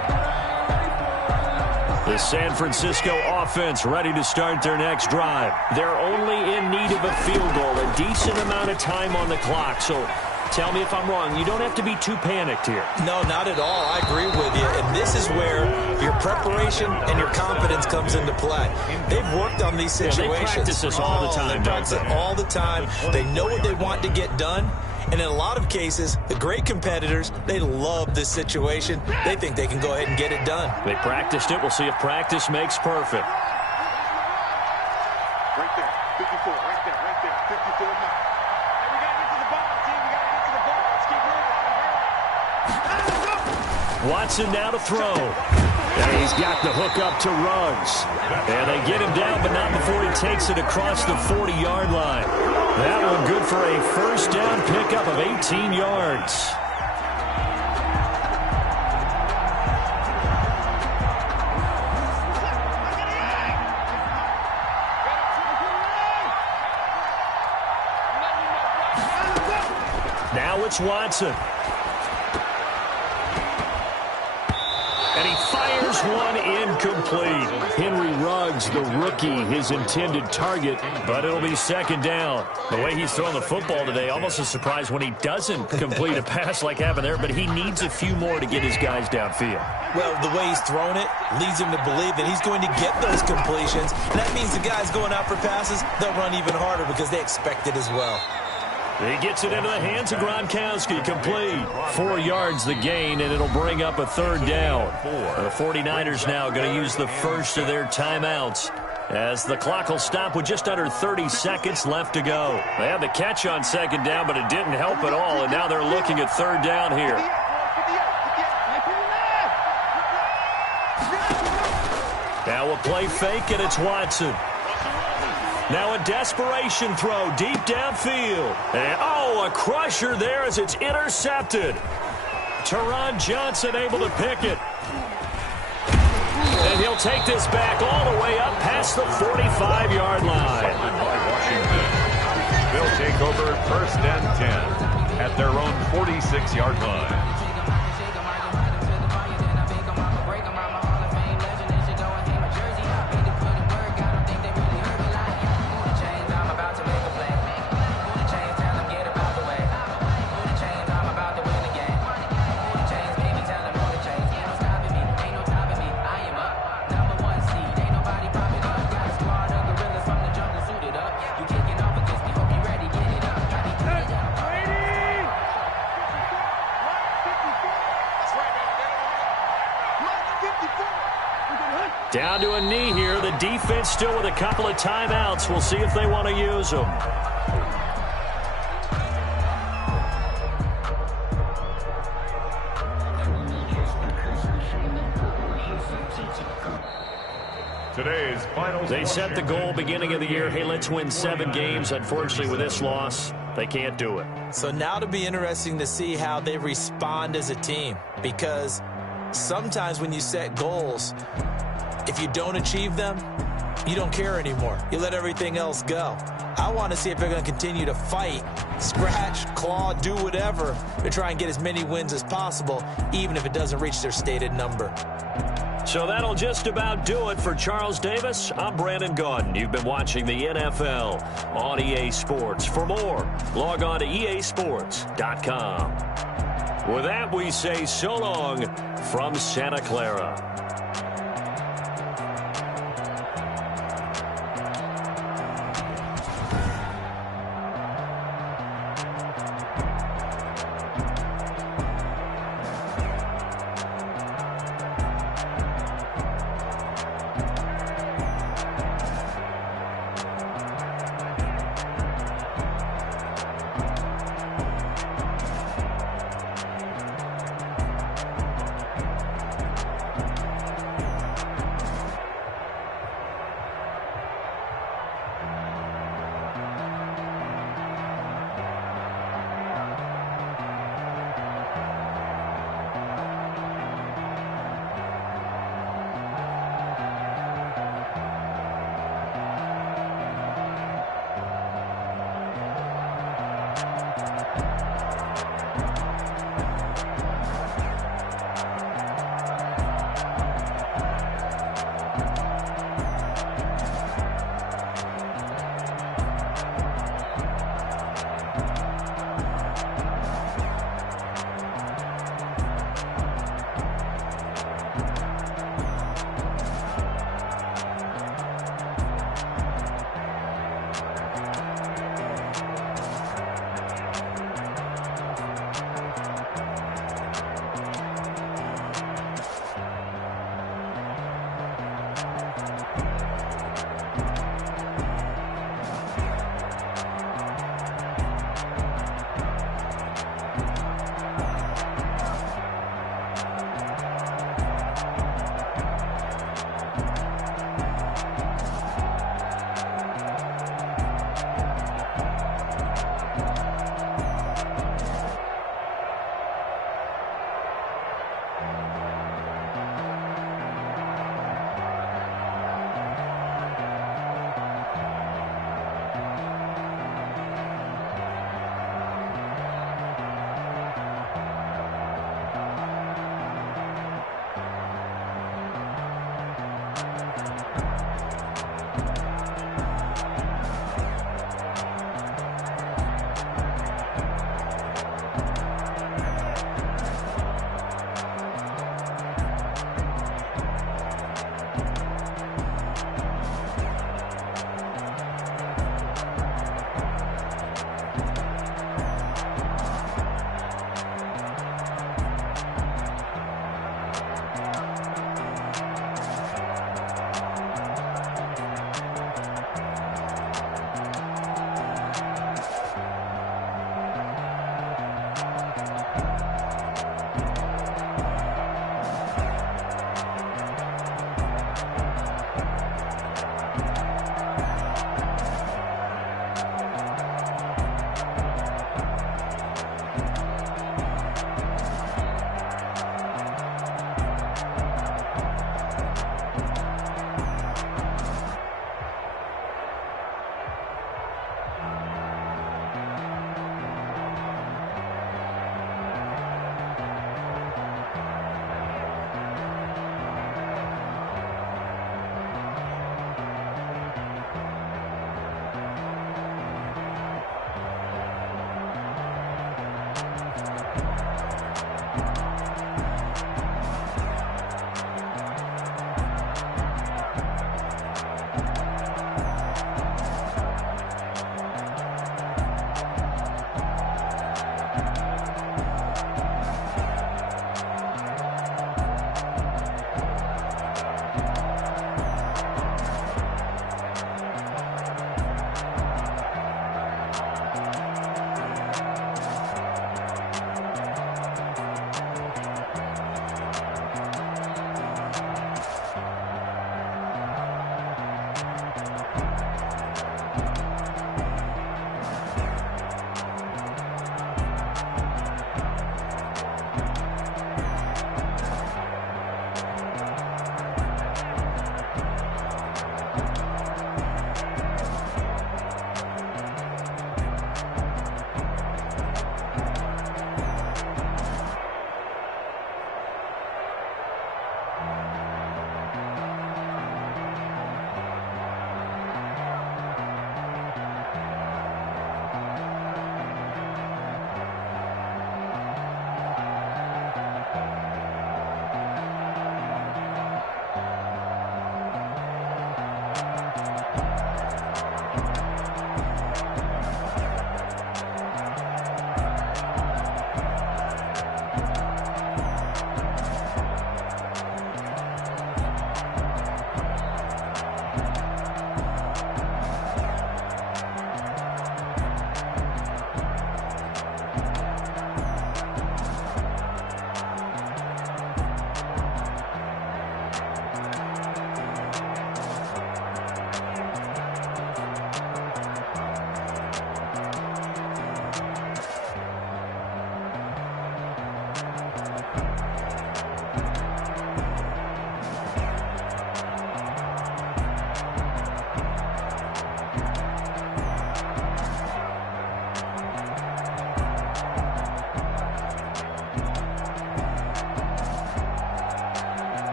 The San Francisco offense ready to start their next drive. They're only in need of a field goal, a decent amount of time on the clock. So tell me if I'm wrong. You don't have to be too panicked here. No, not at all. I agree with you. And this is where your preparation and your confidence comes into play. They've worked on these situations. They practice this all the time. They practice it all the time. They know what they want to get done. And in a lot of cases, the great competitors, they love this situation. They think they can go ahead and get it done. They practiced it. We'll see if practice makes perfect. Right there, 54, right there, 54 now. Hey, we got to get to the ball, team. We got to get to the ball. Let's keep moving. Watson now to throw. And he's got the hook up to Ruggs. And they get him down, but not before he takes it across the 40-yard line. That one good for a 1st down pickup of 18 yards. Now it's Watson. And he fires one incomplete. Henry Ruggs, the rookie, his intended target, but it'll be 2nd down. The way he's throwing the football today, almost a surprise when he doesn't complete a pass like happened there, but he needs a few more to get his guys downfield. Well, the way he's thrown it leads him to believe that he's going to get those completions. And that means the guys going out for passes, they'll run even harder because they expect it as well. He gets it into the hands of Gronkowski, complete. 4 yards the gain, and it'll bring up a 3rd down. The 49ers now going to use the first of their timeouts as the clock will stop with just under 30 seconds left to go. They had the catch on 2nd down, but it didn't help at all, and now they're looking at 3rd down here. Now a play fake, and it's Watson. Now a desperation throw deep downfield. And, oh, a crusher there as it's intercepted. Teron Johnson able to pick it. And he'll take this back all the way up past the 45-yard line. Washington. They'll take over 1st and 10 at their own 46-yard line. Down to a knee here. The defense still with a couple of timeouts. We'll see if they want to use them. Today's final. They set the goal beginning of the year. Hey, let's win 7 games. Unfortunately, with this loss, they can't do it. So now it'll be interesting to see how they respond as a team, because sometimes when you set goals, If you don't achieve them, you don't care anymore. You let everything else go. I want to see if they're going to continue to fight, scratch, claw, do whatever to try and get as many wins as possible, even if it doesn't reach their stated number. So that'll just about do it for Charles Davis. I'm Brandon Gaudin. You've been watching the NFL on EA Sports. For more, log on to easports.com. With that, we say so long from Santa Clara.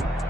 Mike.